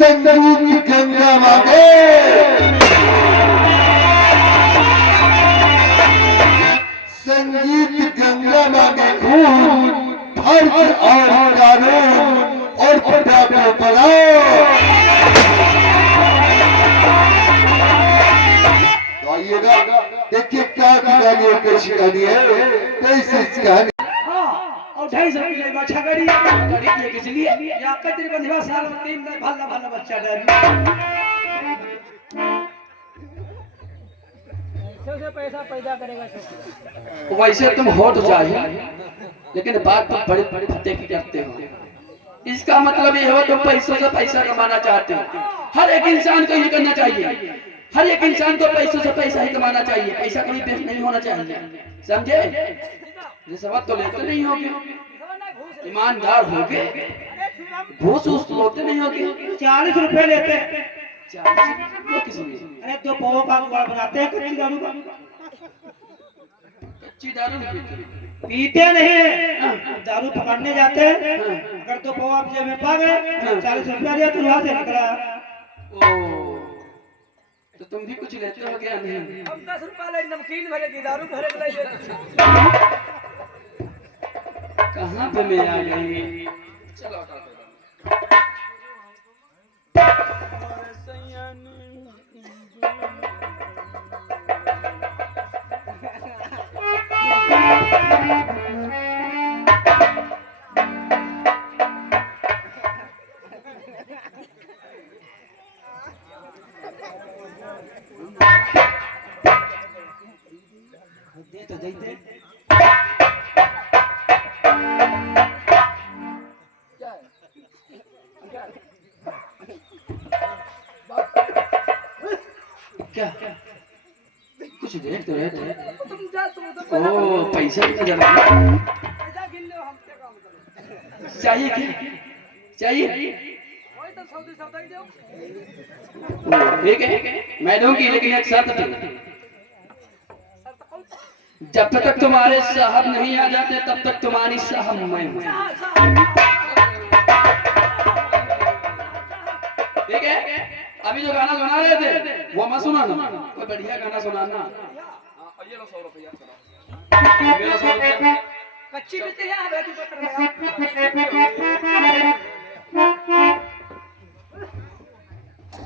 संगीत गंगा मांगे, संगीत गंगा मांगे खून, फर्ज और कानून और पटाखों बनाओ। तो आइएगा, देखिए क्या कहानी पेश कहानी है, कैसे कहानी। और 250 किलो अच्छा गाड़ी है किस लिए या कतरी बंधवा साल में 3 भल्ला भल्ला बच्चा डर से पैसा पैदा करेगा वैसे तुम हो तो चाहिए लेकिन बात तो बड़े बड़े फतेह की करते हो। इसका मतलब ये हो तुम पैसों से पैसा कमाना चाहते हो। हर एक इंसान को ये करना चाहिए, हर एक इंसान को पैसों से पैसा ही कमाना चाहिए, पैसा कभी वेस्ट नहीं होना चाहिए, समझे। रिश्वत तो लेते नहीं होगे, ईमानदार होगे, घूस उस लेते नहीं होगे। 40 रुपए लेते हैं। 40 रुपये किस लिए? अरे तो पाव का जुगाड़ बनाते हैं कच्ची दारू का। कच्ची दारू नहीं पीते, पीते नहीं, दारू पकड़ने जाते हैं। अगर तो पाव आप जेब में पा गए 40 रुपया दिया तो वहां से निकला। ओ तो तुम भी कुछ लेते हो क्या? नहीं, हम 10 रुपया ले नमकीन भरे की दारू भरे ले। कहाँ पे मैं आ गई। चलो दे तो दे दे। क्या कुछ देख तो रहे थे। तुम जा तुम तो ओ पैसा की जरूरत पैसा गिन लो हम क्या काम करें। चाहिए क्या? चाहिए वही तो सौदा ही दो। ठीक है मैं दूंगी, लेकिन एक शर्त पे। जब तक तुम्हारे साहब नहीं आ जाते तब तक तुम्हारी साहब मैं हूं। ठीक है अभी जो गाना सुना रहे थे वो मत सुनाना, कोई बढ़िया गाना सुनाना। ये लो 100 रुपया, ये लो 100 रुपया। कच्ची मिलती है बेटी पत्र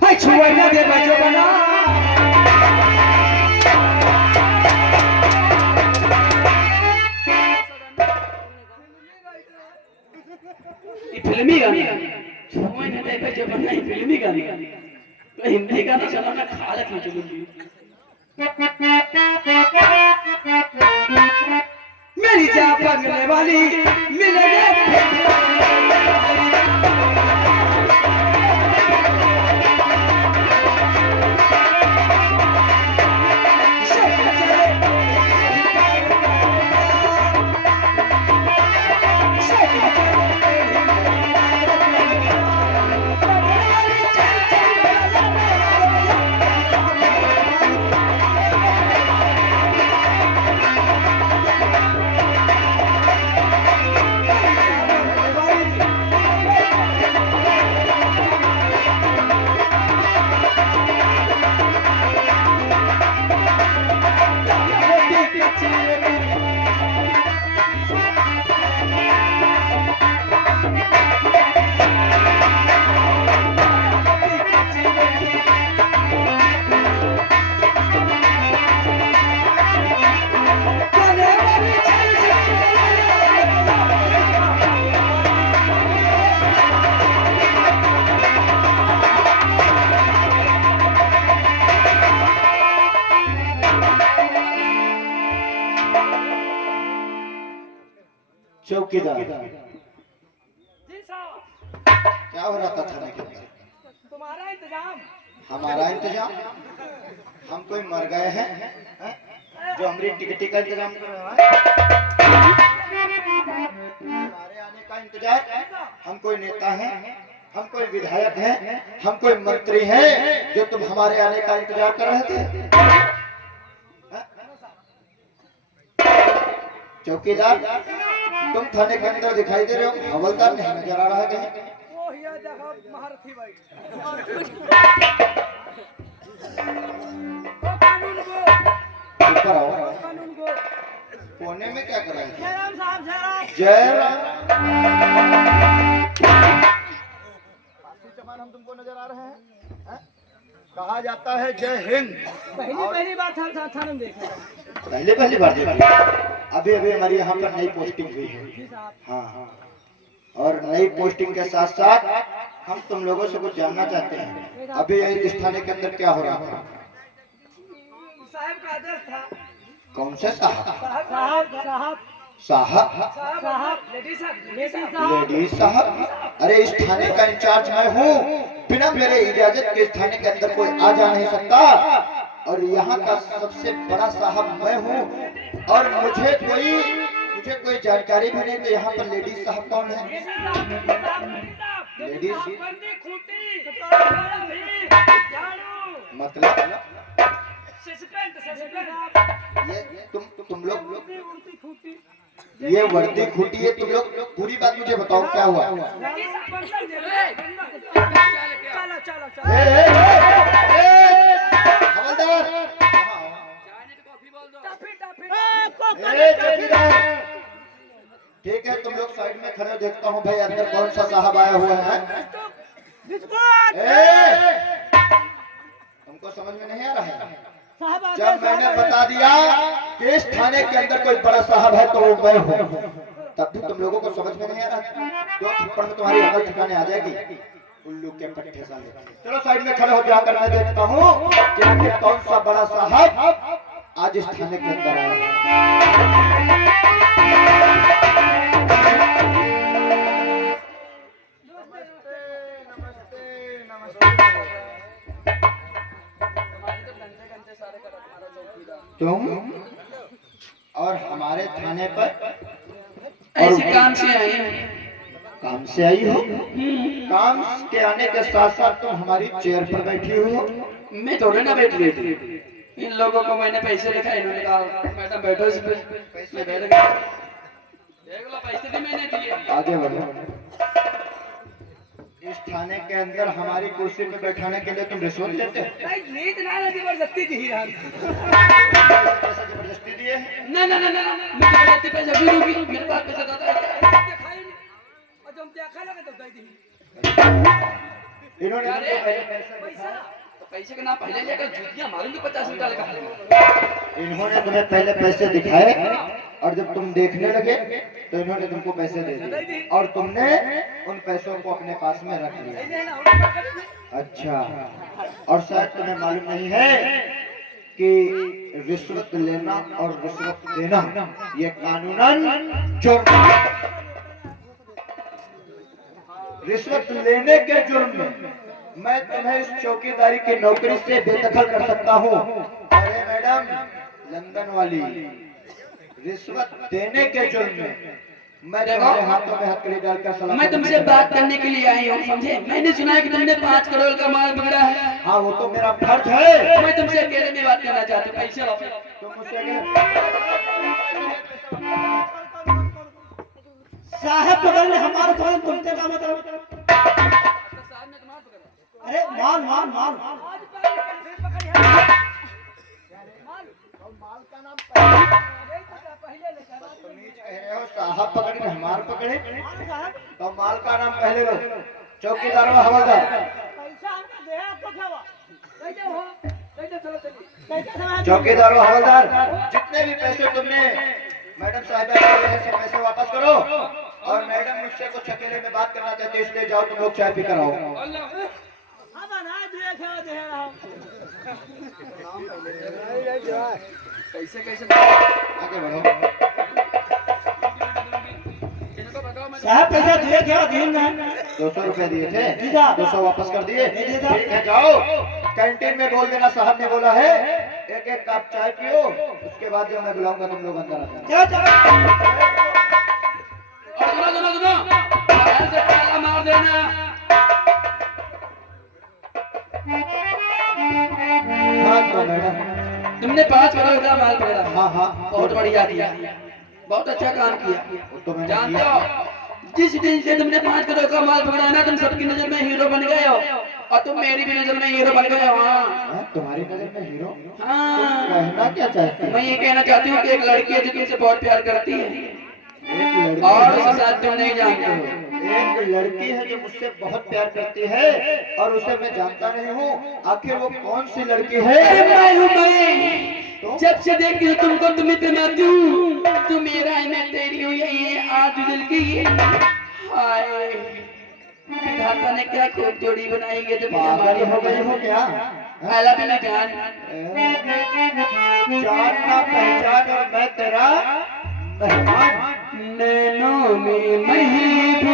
हाय छुआ ना दे बजो बना। ये फिल्मी गाना छुआ ना दे बजो बना, ये फिल्मी गाना। तो हिंदी गाना चलाना खा ले चलूंगी। मेरी जा पगले वाली मिल गए। चौकीदार जी साहब क्या हो रहा था थाने के अंदर? तुम्हारा इंतजाम। हमारा इंतजाम? हम कोई मर गए हैं जो हमारी टिकटी का इंतजाम कर रहे हैं? हमारे आने का इंतजार? हम कोई नेता हैं, हम कोई विधायक हैं, हम कोई मंत्री हैं जो तुम हमारे आने का इंतजार कर रहे थे? चौकीदार तुम थाने के अंदर दिखाई दे रहे हो, हवलदार नहीं नजर आ रहा है कहीं? देखो महारथी भाई ऊपर आओ। कानून को कोने में क्या कर रहे हैं? जयराम साहब जयराम जय राम। काशी चमान हम तुमको नजर आ रहे हैं? हैं? कहा जाता है जय हिंद। पहली बात हम थाने में देखे पहली बार देखी। अभी अभी हमारी यहाँ पर नई पोस्टिंग हुई है। जी साहब हाँ हाँ। और नई पोस्टिंग के साथ साथ हम तुम लोगों से कुछ जानना चाहते हैं। अभी इस थाने के अंदर क्या हो रहा था? साहब का आदेश था कौन से साहब? साहब साहब साहब? साहब लेडीज साहब लेडीज साहब? अरे इस थाने का इंचार्ज मैं हूँ। बिना मेरे इजाजत के इस थाने के अंदर कोई आ जा नहीं सकता। और यहाँ का सबसे बड़ा साहब मैं हूँ। और मुझे कोई जानकारी भी नहीं। तो यहाँ पर लेडीज साहब कौन है? लेडीज मतलब ये तुम लोग ये वर्दी खूटी है तुम लोग। पूरी बात मुझे बताओ क्या हुआ? चलो ए, हवलदार चौकीदार। ठीक है तुम लोग साइड में खड़े हो, देखता हूँ भाई अंदर कौन सा साहब आया हुआ है। तुमको समझ में नहीं आ रहा है? जब मैंने बता दिया कि इस थाने के अंदर कोई बड़ा साहब है तो वो मैं हूँ, तब भी तुम लोगों को समझ में नहीं आ रहा? दो थप्पड़ में तुम्हारी अकल ठिकाने आ जाएगी। उल्लू के पट्टे साले। चलो साइड में खड़े हो जाकर मैं देखता हूँ कि आखिर कौन सा बड़ा साहब आज इस थाने के अंदर आया है। तुम और हमारे थाने पर ऐसे काम से आई हो। काम से आई हो? काम के आने के साथ साथ तुम हमारी चेयर पर बैठी हुई हो। मैं थोड़े ना बैठ रही थी। इन लोगों को मैंने पैसे दिखाए, इन्होंने कहा मैडम बैठो इस पे। मैं बैठ गया। देख लो पैसे भी मैंने दिए। आगे बढ़ो। इस थाने के अंदर हमारी कुर्सी पे बैठाने के लिए तुम रिश्वत लेते हो? नींद ना जबरदस्ती की ही पैसा जबरदस्ती दिए हैं? ना ना ना ना ना, मैं जबरदस्ती पैसे भी दूंगी। मेरे पास पैसा था। इन्होंने अरे, तुमको पहले पैसा पैसा तो पैसे का नाम पहले लेकर जूतियां मारूंगी 50 निकाल का। इन्होंने तुम्हें पहले पैसे दिखाए और जब तुम देखने लगे तो इन्होंने तुमको पैसे दे दिए और तुमने उन पैसों को अपने पास में रख लिया। अच्छा, और शायद तुम्हें मालूम नहीं है कि रिश्वत लेना और रिश्वत देना ये कानूनन जुर्म है। रिश्वत लेने के जुर्म में मैं तुम्हें इस चौकीदारी की नौकरी से बेदखल कर सकता हूँ। अरे मैडम लंदन वाली, रिश्वत देने के जुर्म में मैं तुम्हारे हाथों में हथकड़ी डालकर सलाम। मैं तुमसे बात करने के लिए आई हूँ, समझे? मैंने सुना है कि तुमने 5 करोड़ का माल पकड़ा है। हाँ वो तो मेरा फर्ज है। मैं तुमसे अकेले में बात करना चाहती हूँ। पैसे वापस। तुम मुझसे साहब पकड़ ले हमारे थोड़े तुमसे का मतलब। अरे माल माल माल साहब पकड़े हमार पकड़े तो माल का नाम पहले लो। चौकीदार और हवलदार, चौकीदार और हवलदार, जितने भी पैसे तुमने मैडम साहिबा को दिए सब पैसे वापस करो। और मैडम मुझसे कुछ अकेले में बात करना चाहते हैं, इसलिए जाओ तुम लोग चाय पी कर आओ। पैसे कैसे आगे बढ़ो। साहब पैसा दिए क्या दिए ना? 200 रुपए दिए थे, जी साहब। 200 वापस कर दिए। जी साहब। ठीक है जाओ, कैंटीन में बोल देना साहब ने बोला है एक एक कप चाय पियो, उसके बाद जब मैं बुलाऊंगा तुम लोग अंदर आ जाना। चलो चलो और सुनो बाहर से ताला मार देना। हाँ तो मैडम, तुमने 5 करोड़ का माल पकड़ा। हाँ हाँ बहुत बढ़िया किया, बहुत अच्छा काम किया। वो तो मैंने जानते किया। हो जिस दिन से तुमने 5 करोड़ का माल पकड़ा ना, तुम सबकी नजर में हीरो बन गए हो और तुम मेरी भी नजर में हीरो बन गए हो। हाँ तुम्हारी नजर में हीरो? हाँ, कहना क्या चाहती मैं ये कहना चाहती हूँ कि एक लड़की है जो तुमसे बहुत प्यार करती है एक लड़की और उसके साथ तुम नहीं जानते हो। एक लड़की है जो मुझसे बहुत प्यार करती है और उसे मैं जानता नहीं हूँ। आखिर वो कौन सी लड़की है? अरे मैं हूँ मैं। जब से देखती हूँ तुमको तुम्हें तनाती हूँ, तू मेरा है मैं तेरी हूँ, ये आज दिल की हाय विधाता ने क्या खूब जोड़ी बनाई है। जब पागल हो गई हो क्या? आई लव यू जान। जानना पहचान और मैं तेरा मेहमान। नैनों में महबूब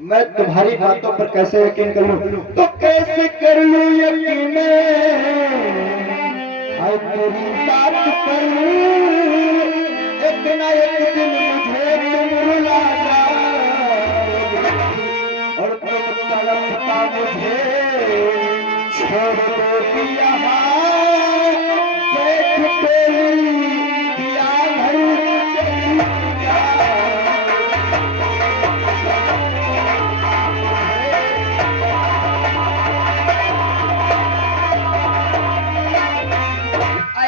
मैं तुम्हारी बातों पर कैसे यकीन कर लूं? तो कैसे कर लूं यकीन हाय तेरी बात पर? एक ना एक दिन मुझे तुम रुला जाओगे और तुम तड़पता मुझे छोड़ दो यहाँ देख तेरी दिया घर चली जाओ।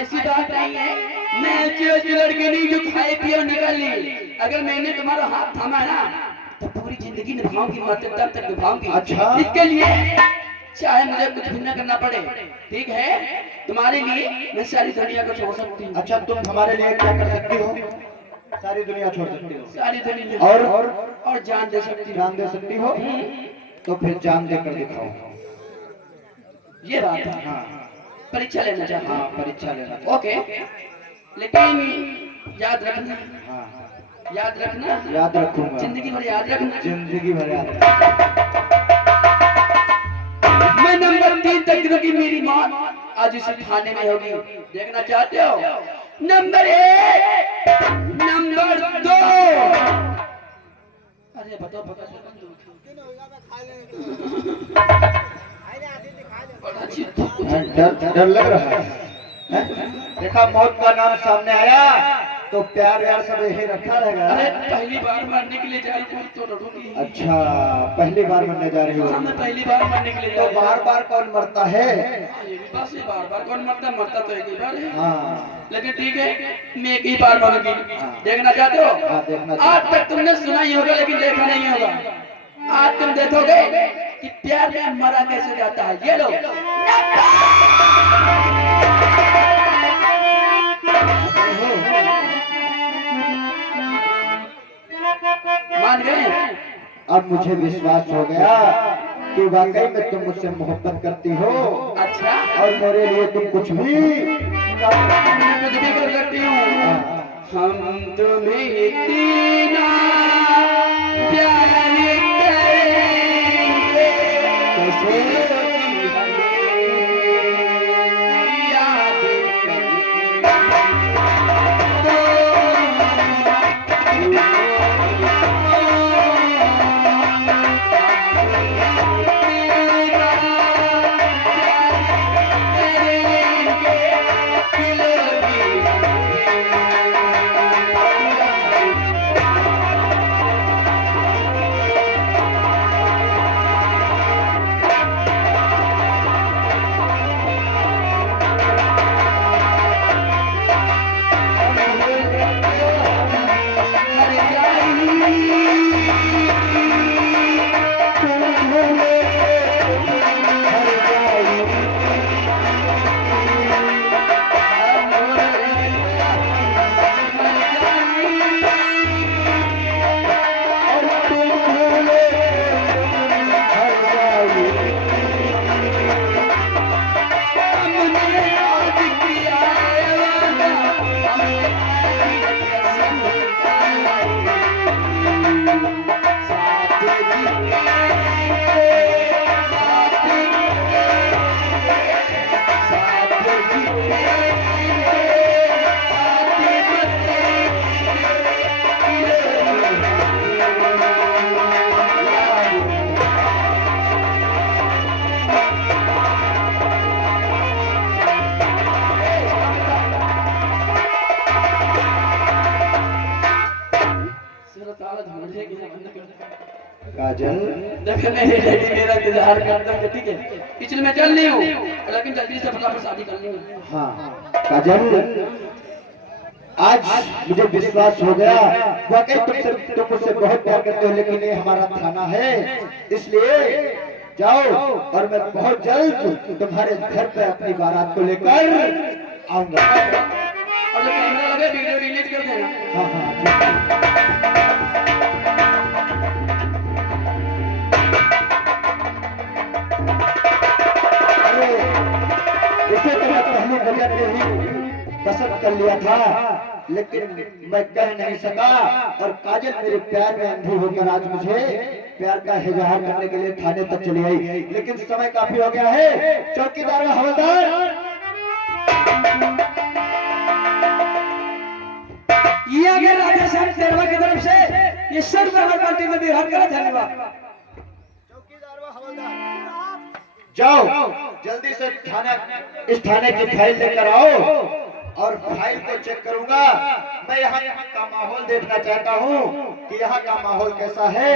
ऐसी बात नहीं है, मैं ऐसी लड़की नहीं जो खाए पिए और निकल ली। अगर मैंने तुम्हारा हाथ थामा ना तो पूरी जिंदगी निभाऊंगी, मरते दम तक निभाऊंगी। अच्छा। इसके लिए चाहे मुझे कुछ भी न करना पड़े, ठीक है? तुम्हारे लिए मैं सारी दुनिया को छोड़ सकती हूँ। अच्छा, तुम हमारे लिए क्या कर सकती हो? सारी दुनिया छोड़ सकती हो? सारी दुनिया और जान दे सकती हूँ। जान दे सकती हो? तो फिर जान देकर दिखाओ। ये बात है। हाँ परीक्षा लेना चाहता हाँ, हूँ। परीक्षा लेना। ओके, लेकिन याद रखना, हाँ याद रखना, याद रखूंगा। जिंदगी भर याद रखना। जिंदगी भर याद रखूंगा। मैं नंबर 3 तक दिनों की मेरी मौत आज इस थाने में होगी। देखना चाहते हो? Number 1, number 2। अरे बताओ डर लग रहा है? देखा, मौत का नाम सामने आया तो प्यार यार सब यही रखा रहेगा। अरे पहली बार मरने के लिए जा रही हूँ तो लड़ूंगी। अच्छा, पहली बार मरने जा रही हो? हाँ, मैं पहली बार मरने के लिए जा तो रही हूँ। बार बार कौन मरता है? ये भी बात है, बार बार कौन मरता? मरता तो एक ही बार है। हाँ लेकिन ठीक है, मैं एक ही बार मरूंगी। देखना चाहते हो? हाँ, देखना। आज तक तुमने सुना ही होगा लेकिन देखा नहीं होगा। आज तुम देखोगे कि प्यार में मरा कैसे जाता है। ये लो, मान गए? अब मुझे विश्वास हो गया कि कि वाकई में तुम मुझसे मोहब्बत करती हो अच्छा और मेरे लिए तुम कुछ भी मैं कुछ भी कर सकती हूँ। हम तुम्हें इतना प्यार करेंगे कैसे याद काजल देखो मेरी लेडी मेरा इंतजार करता है, ठीक है इसलिए मैं चल रही हूँ, लेकिन जल्दी से फटाफट शादी करनी है। हाँ काजल, आज मुझे विश्वास हो गया वाकई तुम मुझसे बहुत प्यार करते हो, लेकिन ये हमारा थाना है, इसलिए जाओ और मैं बहुत जल्द तुम्हारे घर पे अपनी बारात को लेकर आऊंगा। और जो कैमरा लगे वीडियो डिलीट कर देना। हाँ हाँ ठीक है। अरे इसे तो मैं पहले बजट में ही पसंद कर लिया था, लेकिन मैं कह नहीं सका और काजल मेरे प्यार में अंधी होकर आज मुझे प्यार का इजहार करने के लिए थाने तक चली आई, लेकिन समय काफी हो गया है। चौकीदार व हवलदार, ये अगर राजेश तेरवा की तरफ से ये सब पार्टी में बिहार का धन्यवाद। जाओ जल्दी से थाना, इस थाने की फाइल लेकर आओ और फाइल को चेक करूंगा। मैं यहाँ का माहौल देखना चाहता हूँ कि यहाँ का माहौल कैसा है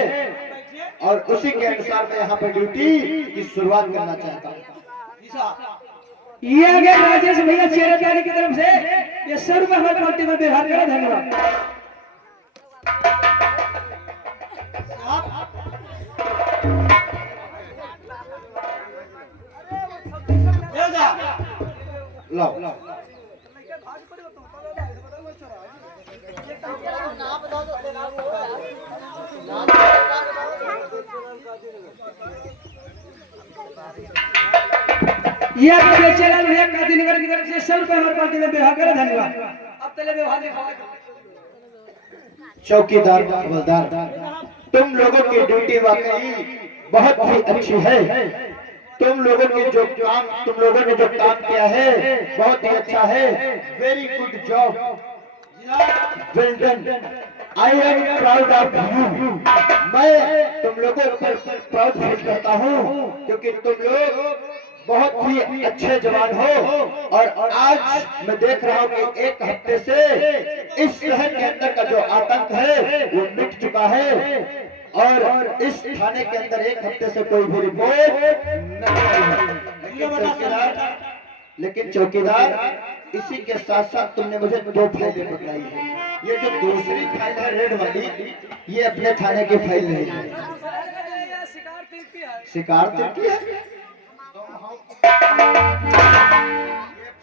और उसी के अनुसार मैं यहाँ पर ड्यूटी की शुरुआत करना चाहता हूँ। ये अगर राजेश भैया चेहरेदारी की तरफ से ये सर्व हमारे पार्टी में बिहार का धन्यवाद। लाओ ये अगर बेचैन भैया कादीनगर की तरफ से सर्व हमारे पार्टी में बिहार का धन्यवाद। अब तले व्यवहार दिखाओ। चौकीदार व हवलदार, तुम लोगों की ड्यूटी वाकई बहुत ही अच्छी है। तुम लोगों ने जो काम किया है बहुत ही अच्छा है। Very good job, well done. I am proud of you. मैं तुम लोगों पर प्राउड फील करता हूँ क्योंकि तुम लोग बहुत ही अच्छे जवान हो और आज मैं देख रहा हूँ कि एक हफ्ते से इस शहर के अंदर का जो आतंक है वो मिट चुका है और इस थाने के अंदर एक हफ्ते से कोई भी रिपोर्ट नहीं आई है। लेकिन चौकीदार, इसी के साथ साथ तुमने मुझे 2 फाइलें पकड़ाई है। ये जो दूसरी फाइल है रेड वाली, ये अपने थाने की फाइल नहीं है, शिकार तिर्की है। ये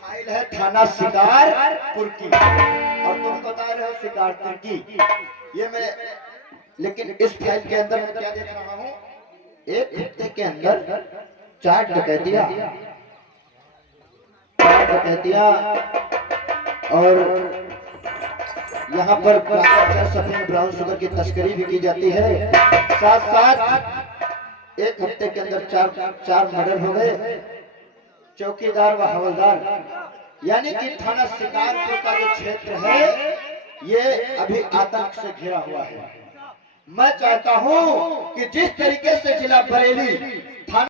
फाइल है थाना शिकारपुर की और तुम बता रहे हो शिकारपुर की। ये मैं, लेकिन इस फाइल के अंदर मैं क्या देख रहा हूँ, एक हफ्ते के अंदर 4 डकैतियां और यहाँ पर सफेद ब्राउन शुगर की तस्करी भी की जाती है। साथ साथ एक हफ्ते के अंदर चार मर्डर हो गए। चौकीदार व हवलदार यानी कि थाना शिकारपुर का जो क्षेत्र है ये अभी आतंक से घिरा हुआ है। मैं चाहता हूं कि जिस तरीके से जिला बरेली थाना